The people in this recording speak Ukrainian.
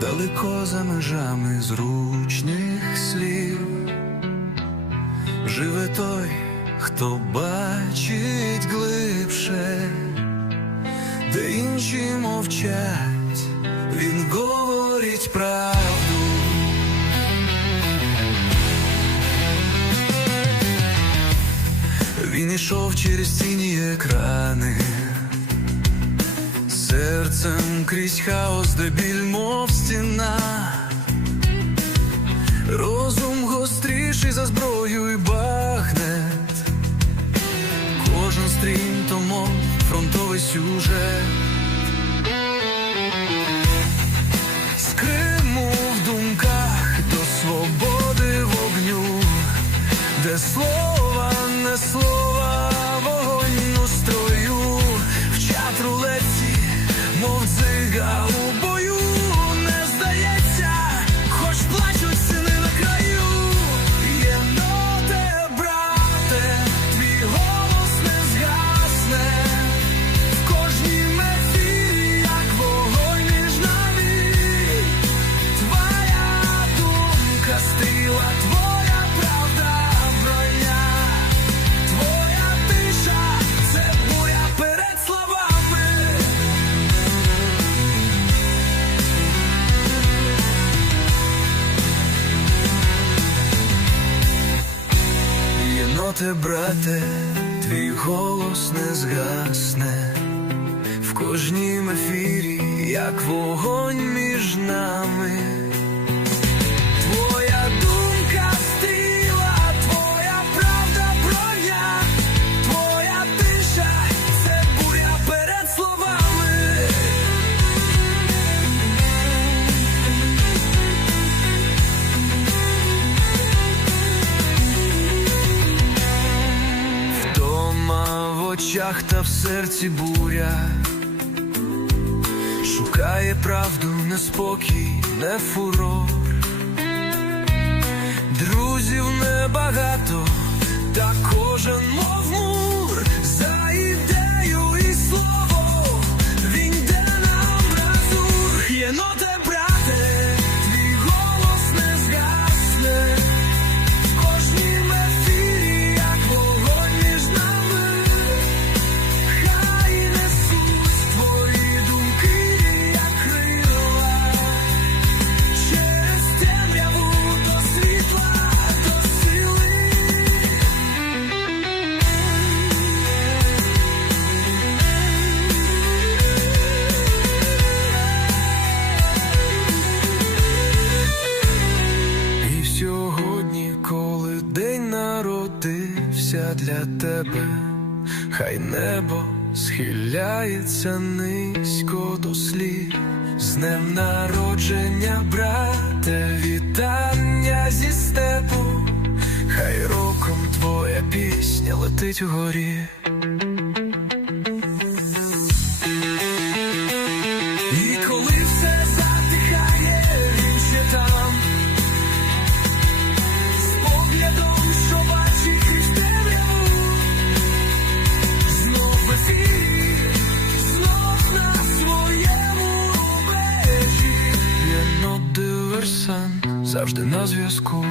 далеко за межами зручних слів. Живе той, хто бачить глибше, де інші мовчать, він говорить правду. Він ішов через ціні екрани, серцем крізь хаос, де біль, мов стіна. Розум гостріший за зброю і бахнет. Кожен стрім то мов фронтовий сюжет. Єноте, брате, твій голос не згасне. В кожнім ефірі, як вогонь між нами. Очах та в серці буря. Шукає правду, неспокій, не фурор. Друзів небагато, та кожен мов народився для тебе, хай небо схиляється низько до слів, з днем народження, брате, вітання зі степу, хай роком твоя пісня летить угорі. Завжди на зв'язку.